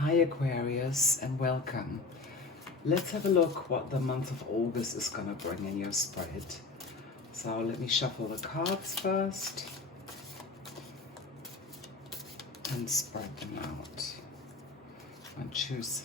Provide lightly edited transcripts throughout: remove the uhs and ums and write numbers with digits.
Hi Aquarius and welcome. Let's have a look what the month of August is going to bring in your spread. So let me shuffle the cards first and spread them out and choose.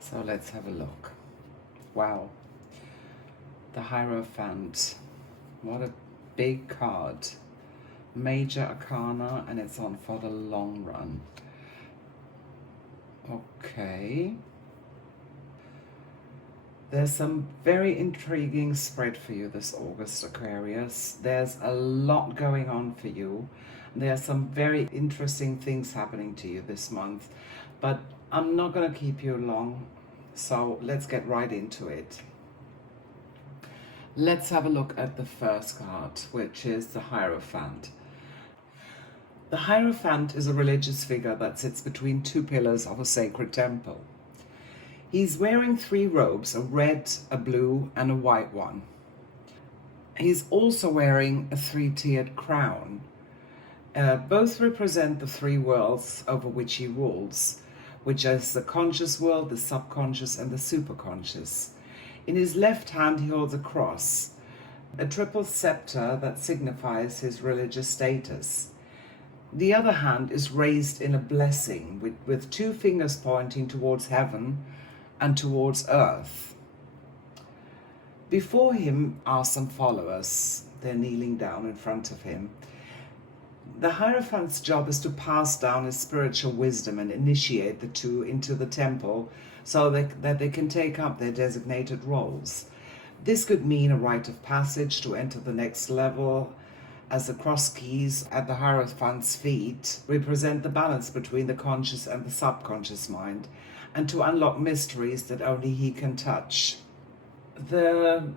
So let's have a look. Wow, the Hierophant, what a big card. Major Arcana, and it's on for the long run. Okay. There's some very intriguing spread for you this August, Aquarius. There's a lot going on for you. There's some very interesting things happening to you this month, but I'm not going to keep you long, so let's get right into it. Let's have a look at the first card, which is the Hierophant. The Hierophant is a religious figure that sits between two pillars of a sacred temple. He's wearing three robes, a red, a blue, and a white one. He's also wearing a three-tiered crown. Both represent the three worlds over which he rules, which is the conscious world, the subconscious, and the superconscious. In his left hand, he holds a cross, a triple scepter that signifies his religious status. The other hand is raised in a blessing with two fingers pointing towards heaven and towards earth. Before him are some followers. They're kneeling down in front of him. The Hierophant's job is to pass down his spiritual wisdom and initiate the two into the temple so that they can take up their designated roles. This could mean a rite of passage to enter the next level, as the cross keys at the Hierophant's feet represent the balance between the conscious and the subconscious mind, and to unlock mysteries that only he can touch. The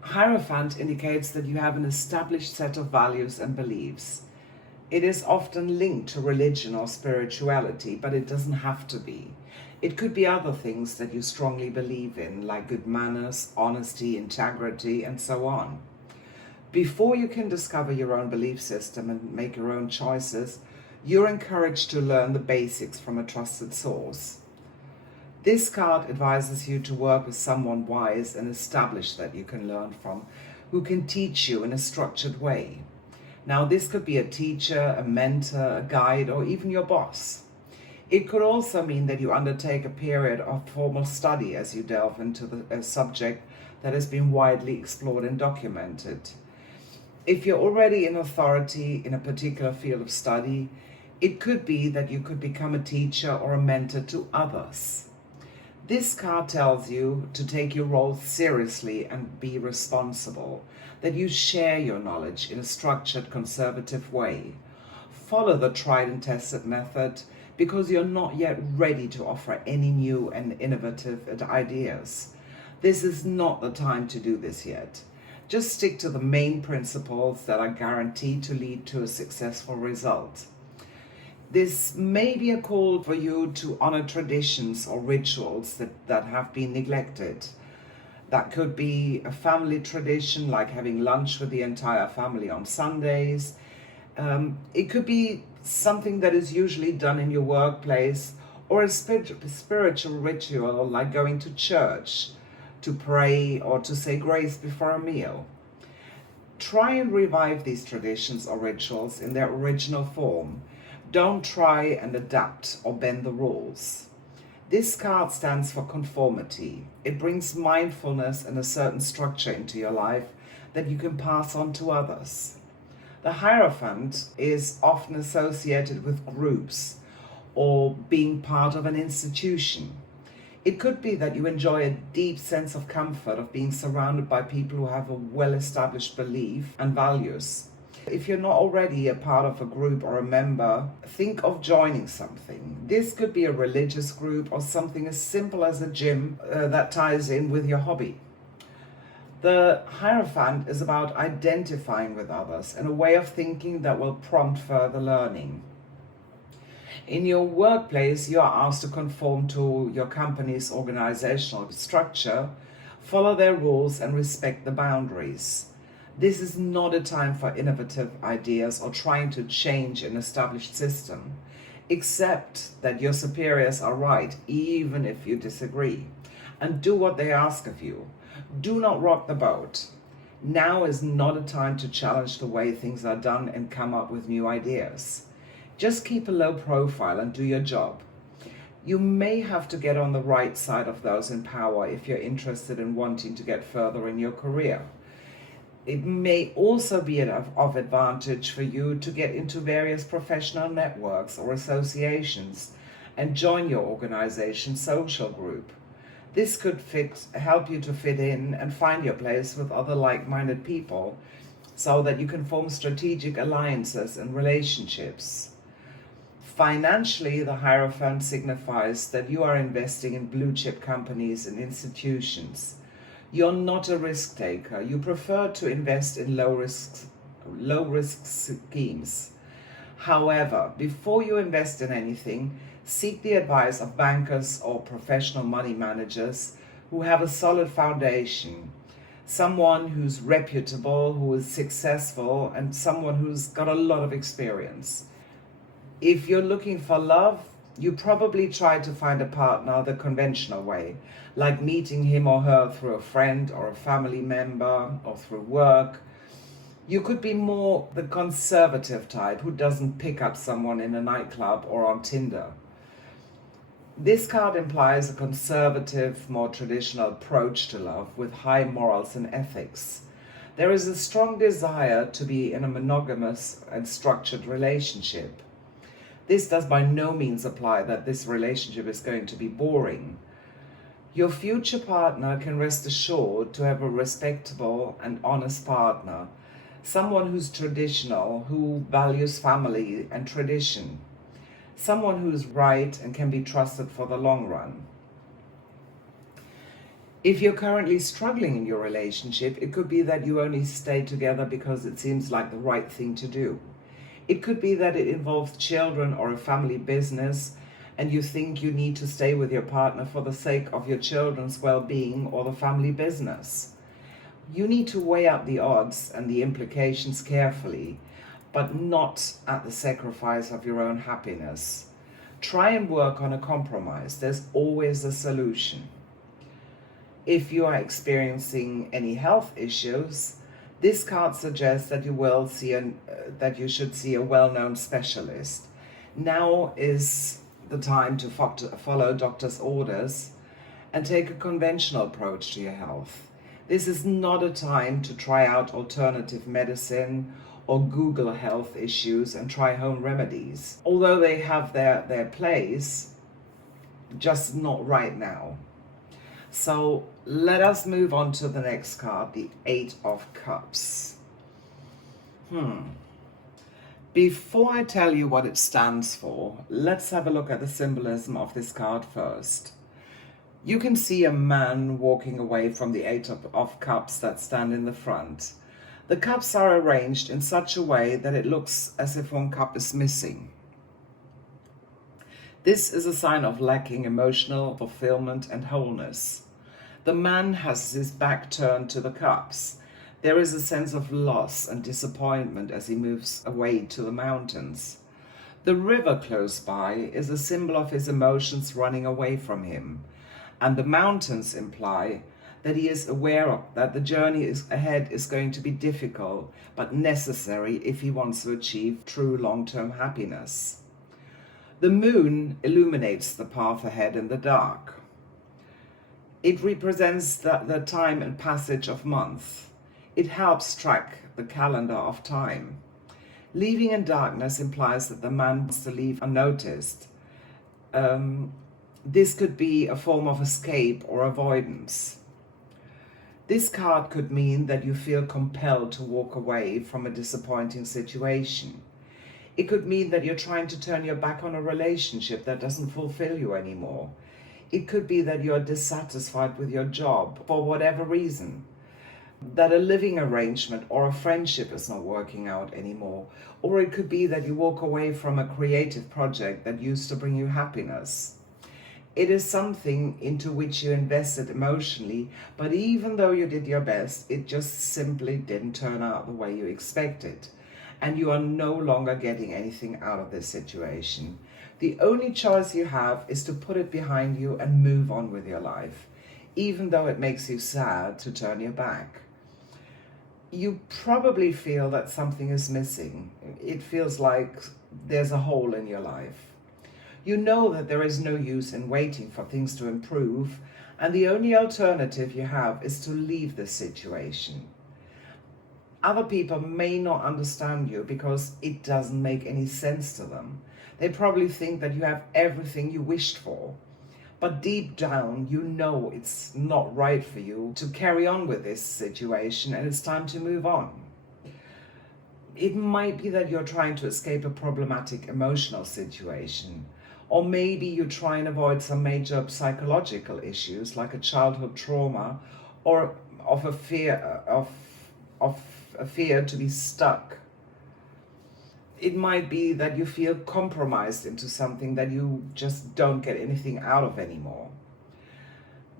Hierophant indicates that you have an established set of values and beliefs. It is often linked to religion or spirituality, but it doesn't have to be. It could be other things that you strongly believe in, like good manners, honesty, integrity, and so on. Before you can discover your own belief system and make your own choices, you're encouraged to learn the basics from a trusted source. This card advises you to work with someone wise and established that you can learn from, who can teach you in a structured way. Now, this could be a teacher, a mentor, a guide, or even your boss. It could also mean that you undertake a period of formal study as you delve into a subject that has been widely explored and documented. If you're already in authority in a particular field of study, it could be that you could become a teacher or a mentor to others. This card tells you to take your role seriously and be responsible, that you share your knowledge in a structured, conservative way. Follow the tried and tested method because you're not yet ready to offer any new and innovative ideas. This is not the time to do this yet. Just stick to the main principles that are guaranteed to lead to a successful result. This may be a call for you to honor traditions or rituals that have been neglected. That could be a family tradition, like having lunch with the entire family on Sundays. It could be something that is usually done in your workplace, or a spiritual ritual like going to church to pray or to say grace before a meal. Try and revive these traditions or rituals in their original form. Don't try and adapt or bend the rules. This card stands for conformity. It brings mindfulness and a certain structure into your life that you can pass on to others. The Hierophant is often associated with groups or being part of an institution. It could be that you enjoy a deep sense of comfort of being surrounded by people who have a well-established belief and values. If you're not already a part of a group or a member, think of joining something. This could be a religious group or something as simple as a gym that ties in with your hobby. The Hierophant is about identifying with others and a way of thinking that will prompt further learning. In your workplace, you are asked to conform to your company's organizational structure, follow their rules, and respect the boundaries. This is not a time for innovative ideas or trying to change an established system. Accept that your superiors are right, even if you disagree, and do what they ask of you. Do not rock the boat. Now is not a time to challenge the way things are done and come up with new ideas. Just keep a low profile and do your job. You may have to get on the right side of those in power if you're interested in wanting to get further in your career. It may also be of advantage for you to get into various professional networks or associations and join your organization's social group. This could help you to fit in and find your place with other like-minded people so that you can form strategic alliances and relationships. Financially, the Hierophant signifies that you are investing in blue-chip companies and institutions. You're not a risk taker. You prefer to invest in low-risk schemes. However, before you invest in anything, seek the advice of bankers or professional money managers who have a solid foundation. Someone who's reputable, who is successful, and someone who's got a lot of experience. If you're looking for love, you probably try to find a partner the conventional way, like meeting him or her through a friend or a family member or through work. You could be more the conservative type who doesn't pick up someone in a nightclub or on Tinder. This card implies a conservative, more traditional approach to love with high morals and ethics. There is a strong desire to be in a monogamous and structured relationship. This does by no means imply that this relationship is going to be boring. Your future partner can rest assured to have a respectable and honest partner, someone who's traditional, who values family and tradition, someone who's right and can be trusted for the long run. If you're currently struggling in your relationship, it could be that you only stay together because it seems like the right thing to do. It could be that it involves children or a family business, and you think you need to stay with your partner for the sake of your children's well-being or the family business. You need to weigh up the odds and the implications carefully, but not at the sacrifice of your own happiness. Try and work on a compromise. There's always a solution. If you are experiencing any health issues, this card suggests that you should see a well-known specialist. Now is the time to follow doctor's orders and take a conventional approach to your health. This is not a time to try out alternative medicine or Google health issues and try home remedies. Although they have their place, just not right now. So let us move on to the next card, the Eight of Cups. Before I tell you what it stands for, let's have a look at the symbolism of this card first. You can see a man walking away from the Eight of Cups that stand in the front. The cups are arranged in such a way that it looks as if one cup is missing. This is a sign of lacking emotional fulfillment and wholeness. The man has his back turned to the cups. There is a sense of loss and disappointment as he moves away to the mountains. The river close by is a symbol of his emotions running away from him, and the mountains imply that he is aware that the journey ahead is going to be difficult, but necessary if he wants to achieve true long-term happiness. The moon illuminates the path ahead in the dark. It represents the time and passage of months. It helps track the calendar of time. Leaving in darkness implies that the man wants to leave unnoticed. This could be a form of escape or avoidance. This card could mean that you feel compelled to walk away from a disappointing situation. It could mean that you're trying to turn your back on a relationship that doesn't fulfill you anymore. It could be that you're dissatisfied with your job for whatever reason, that a living arrangement or a friendship is not working out anymore. Or it could be that you walk away from a creative project that used to bring you happiness. It is something into which you invested emotionally, but even though you did your best, it just simply didn't turn out the way you expected. And you are no longer getting anything out of this situation. The only choice you have is to put it behind you and move on with your life, even though it makes you sad to turn your back. You probably feel that something is missing. It feels like there's a hole in your life. You know that there is no use in waiting for things to improve, and the only alternative you have is to leave this situation. Other people may not understand you because it doesn't make any sense to them. They probably think that you have everything you wished for. But deep down, you know it's not right for you to carry on with this situation, and it's time to move on. It might be that you're trying to escape a problematic emotional situation, or maybe you try and avoid some major psychological issues like a childhood trauma, or of a fear of a fear to be stuck. It might be that you feel compromised into something that you just don't get anything out of anymore.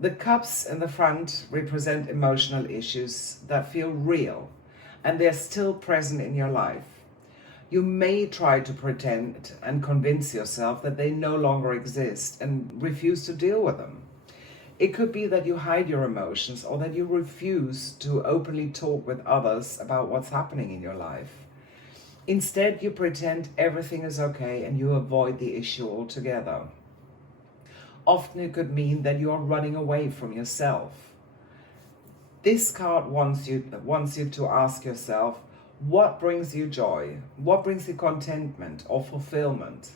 The cups in the front represent emotional issues that feel real, and they're still present in your life. You may try to pretend and convince yourself that they no longer exist and refuse to deal with them. It could be that you hide your emotions, or that you refuse to openly talk with others about what's happening in your life. Instead, you pretend everything is okay and you avoid the issue altogether. Often it could mean that you are running away from yourself. This card wants you to ask yourself, what brings you joy? What brings you contentment or fulfillment?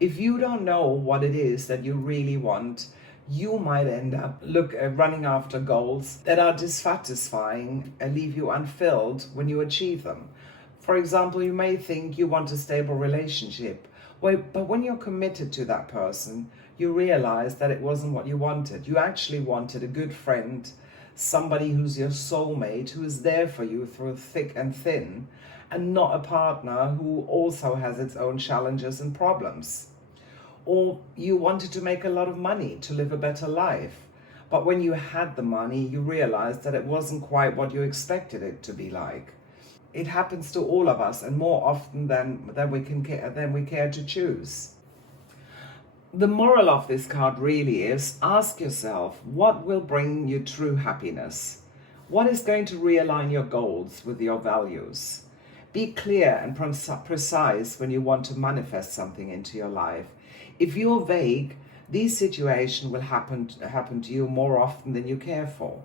If you don't know what it is that you really want, you might end up running after goals that are dissatisfying and leave you unfilled when you achieve them. For example, you may think you want a stable relationship, but when you're committed to that person, you realize that it wasn't what you wanted. You actually wanted a good friend, somebody who's your soulmate, who is there for you through thick and thin, and not a partner who also has its own challenges and problems. Or you wanted to make a lot of money to live a better life, but when you had the money, you realized that it wasn't quite what you expected it to be like. It happens to all of us, and more often than we care to choose. The moral of this card really is, ask yourself, what will bring you true happiness? What is going to realign your goals with your values? Be clear and precise when you want to manifest something into your life. If you're vague, these situations will happen to you more often than you care for.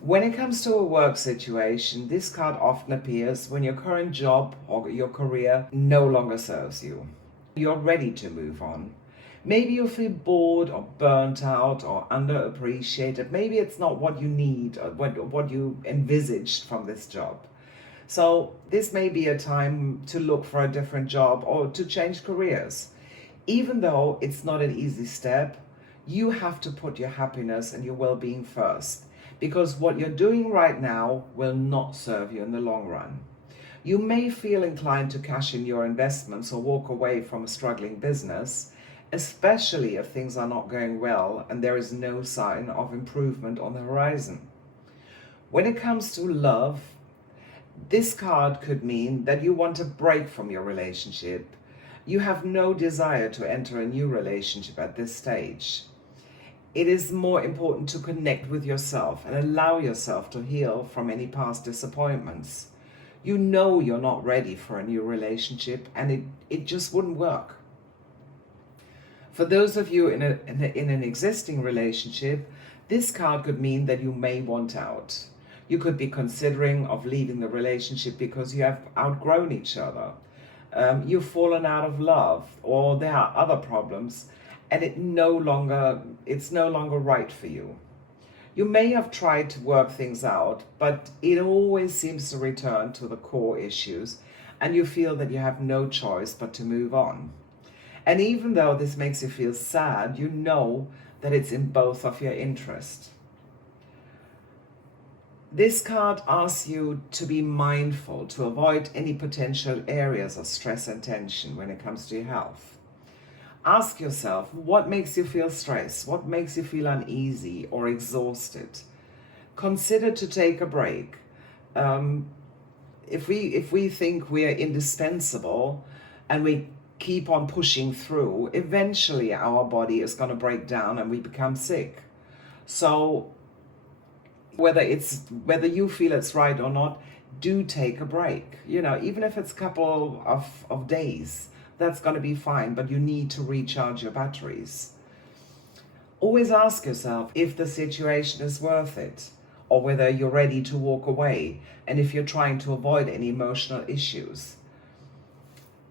When it comes to a work situation, this card often appears when your current job or your career no longer serves you. You're ready to move on. Maybe you feel bored or burnt out or underappreciated. Maybe it's not what you need or what you envisaged from this job. So this may be a time to look for a different job or to change careers. Even though it's not an easy step, you have to put your happiness and your well-being first, because what you're doing right now will not serve you in the long run. You may feel inclined to cash in your investments or walk away from a struggling business, especially if things are not going well and there is no sign of improvement on the horizon. When it comes to love, this card could mean that you want a break from your relationship. You have no desire to enter a new relationship at this stage. It is more important to connect with yourself and allow yourself to heal from any past disappointments. You know you're not ready for a new relationship, and it just wouldn't work. For those of you in an existing relationship, this card could mean that you may want out. You could be considering of leaving the relationship because you have outgrown each other. You've fallen out of love, or there are other problems, and it's no longer right for you. You may have tried to work things out, but it always seems to return to the core issues, and you feel that you have no choice but to move on. And even though this makes you feel sad, you know that it's in both of your interest. This card asks you to be mindful, to avoid any potential areas of stress and tension when it comes to your health. Ask yourself, what makes you feel stressed? What makes you feel uneasy or exhausted? Consider to take a break. If we think we are indispensable and we keep on pushing through, eventually our body is going to break down and we become sick. So whether you feel it's right or not, do take a break. Even if it's a couple of days, that's going to be fine, but you need to recharge your batteries. Always ask yourself if the situation is worth it, or whether you're ready to walk away, and if you're trying to avoid any emotional issues.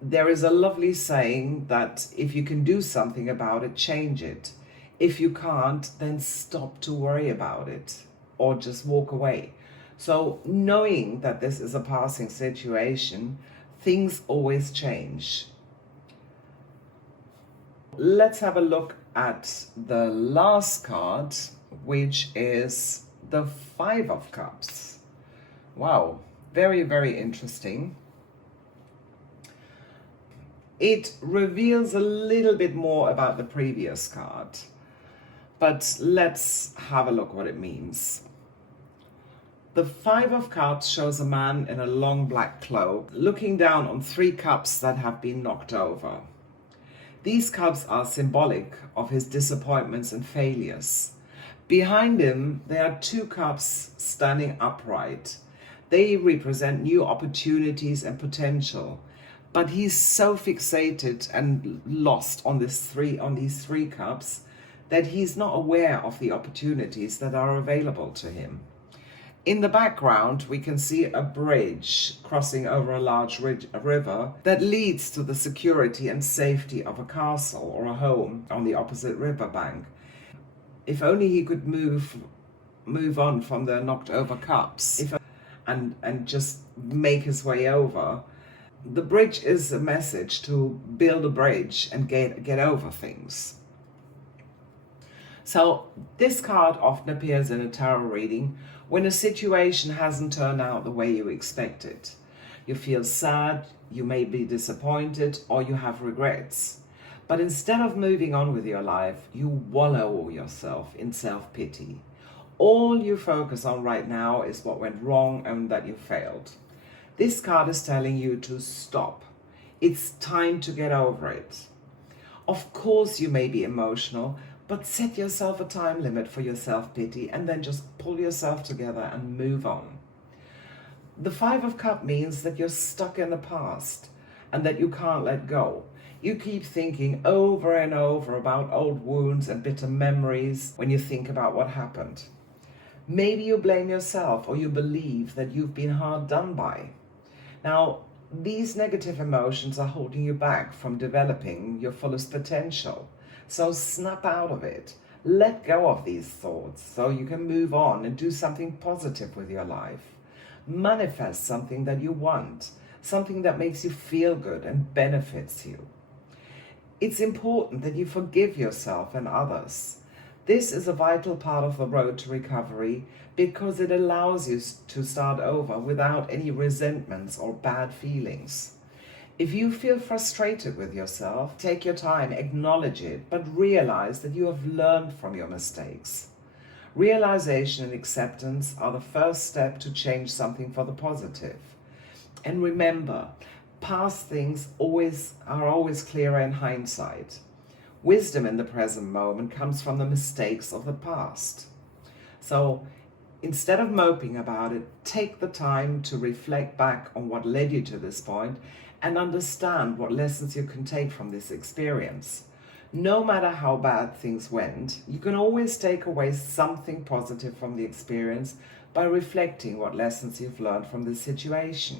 There is a lovely saying that if you can do something about it, change it. If you can't, then stop to worry about it, or just walk away. So knowing that this is a passing situation, things always change. Let's have a look at the last card, which is the Five of Cups. Wow, very, very interesting. It reveals a little bit more about the previous card, but let's have a look what it means. The Five of Cups shows a man in a long black cloak looking down on 3 cups that have been knocked over. These cups are symbolic of his disappointments and failures. Behind him, there are 2 cups standing upright. They represent new opportunities and potential. But he's so fixated and lost on these three cups that he's not aware of the opportunities that are available to him. In the background, we can see a bridge crossing over a large river that leads to the security and safety of a castle or a home on the opposite riverbank. If only he could move on from the knocked over cups and just make his way over. The bridge is a message to build a bridge and get over things. So this card often appears in a tarot reading when a situation hasn't turned out the way you expected. You feel sad, you may be disappointed, or you have regrets. But instead of moving on with your life, you wallow yourself in self-pity. All you focus on right now is what went wrong and that you failed. This card is telling you to stop. It's time to get over it. Of course you may be emotional, but set yourself a time limit for your self-pity and then just pull yourself together and move on. The Five of Cups means that you're stuck in the past and that you can't let go. You keep thinking over and over about old wounds and bitter memories when you think about what happened. Maybe you blame yourself or you believe that you've been hard done by. Now, these negative emotions are holding you back from developing your fullest potential. So snap out of it. Let go of these thoughts so you can move on and do something positive with your life. Manifest something that you want, something that makes you feel good and benefits you. It's important that you forgive yourself and others. This is a vital part of the road to recovery because it allows you to start over without any resentments or bad feelings. If you feel frustrated with yourself, take your time, acknowledge it, but realize that you have learned from your mistakes. Realization and acceptance are the first step to change something for the positive. And remember, past things are always clearer in hindsight. Wisdom in the present moment comes from the mistakes of the past. So instead of moping about it, take the time to reflect back on what led you to this point and understand what lessons you can take from this experience. No matter how bad things went, you can always take away something positive from the experience by reflecting what lessons you've learned from this situation.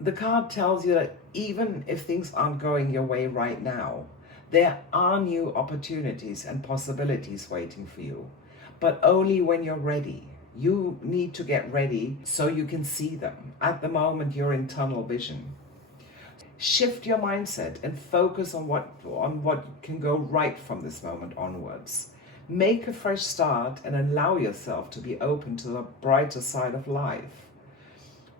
The card tells you that even if things aren't going your way right now, there are new opportunities and possibilities waiting for you, but only when you're ready. You need to get ready so you can see them. At the moment, you're in tunnel vision. Shift your mindset and focus on what can go right from this moment onwards. Make a fresh start and allow yourself to be open to the brighter side of life.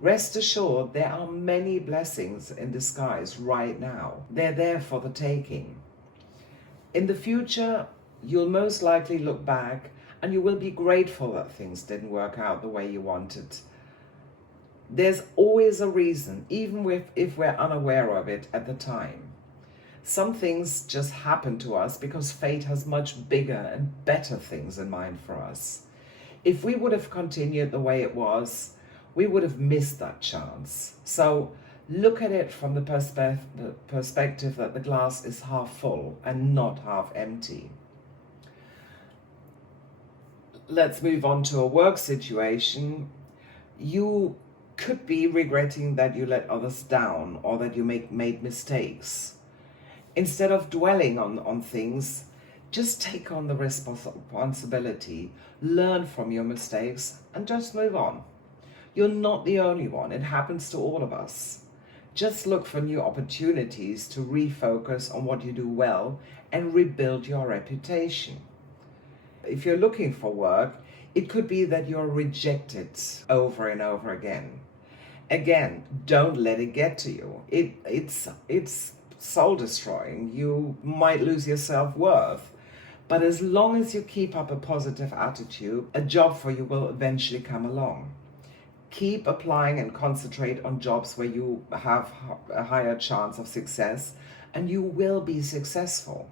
Rest assured, there are many blessings in disguise right now. They're there for the taking. In the future, you'll most likely look back and you will be grateful that things didn't work out the way you wanted. There's always a reason, even if we're unaware of it at the time. Some things just happen to us because fate has much bigger and better things in mind for us. If we would have continued the way it was, we would have missed that chance. So look at it from the perspective that the glass is half full and not half empty. Let's move on to a work situation. You could be regretting that you let others down or that you made mistakes. Instead of dwelling on things, just take on the responsibility, learn from your mistakes, and just move on. You're not the only one. It happens to all of us. Just look for new opportunities to refocus on what you do well and rebuild your reputation. If you're looking for work, it could be that you're rejected over and over again. Again, don't let it get to you. It's soul destroying. You might lose your self-worth. But as long as you keep up a positive attitude, a job for you will eventually come along. Keep applying and concentrate on jobs where you have a higher chance of success, and you will be successful.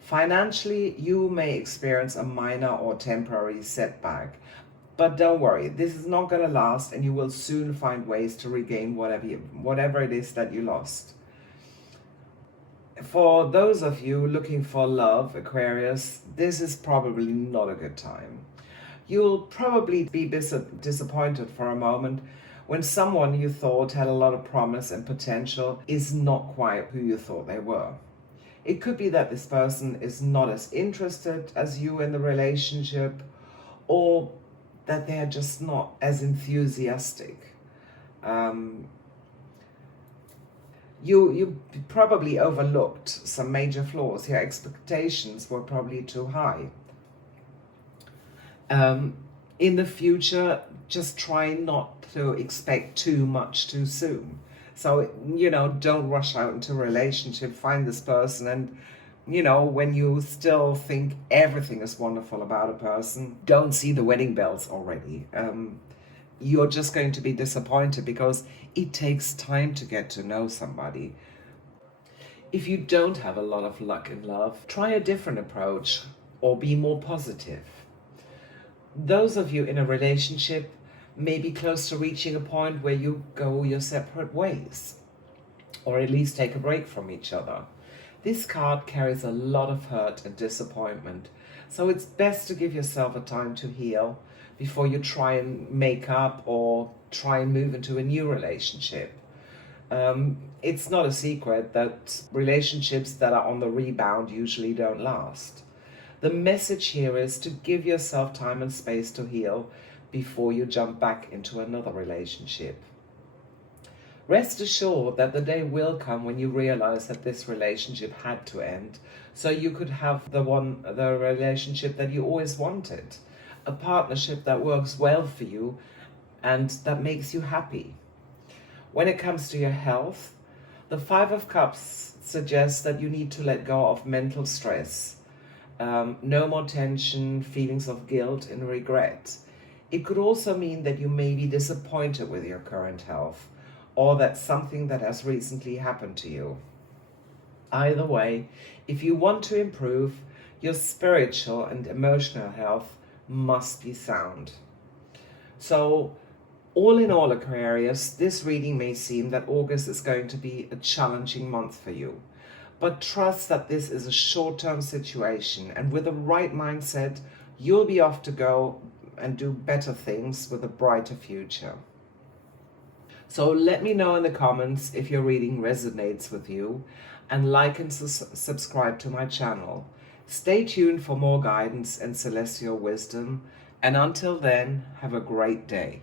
Financially, you may experience a minor or temporary setback, but don't worry, this is not going to last, and you will soon find ways to regain whatever it is that you lost. For those of you looking for love, Aquarius, this is probably not a good time. You'll probably be disappointed for a moment when someone you thought had a lot of promise and potential is not quite who you thought they were. It could be that this person is not as interested as you in the relationship, or that they are just not as enthusiastic. You probably overlooked some major flaws. Your expectations were probably too high. In the future, just try not to expect too much too soon. So, don't rush out into a relationship, find this person, and, when you still think everything is wonderful about a person, don't see the wedding bells already. You're just going to be disappointed because it takes time to get to know somebody. If you don't have a lot of luck in love, try a different approach or be more positive. Those of you in a relationship may be close to reaching a point where you go your separate ways, or at least take a break from each other. This card carries a lot of hurt and disappointment, so it's best to give yourself a time to heal before you try and make up or try and move into a new relationship. It's not a secret that relationships that are on the rebound usually don't last. The message here is to give yourself time and space to heal before you jump back into another relationship. Rest assured that the day will come when you realize that this relationship had to end, so you could have the relationship that you always wanted, a partnership that works well for you and that makes you happy. When it comes to your health, the Five of Cups suggests that you need to let go of mental stress. No more tension, feelings of guilt and regret. It could also mean that you may be disappointed with your current health, or that something that has recently happened to you. Either way, if you want to improve, your spiritual and emotional health must be sound. So, all in all, Aquarius, this reading may seem that August is going to be a challenging month for you. But trust that this is a short-term situation, and with the right mindset, you'll be off to go and do better things with a brighter future. So let me know in the comments if your reading resonates with you, and like and subscribe to my channel. Stay tuned for more guidance and celestial wisdom, And until then, have a great day.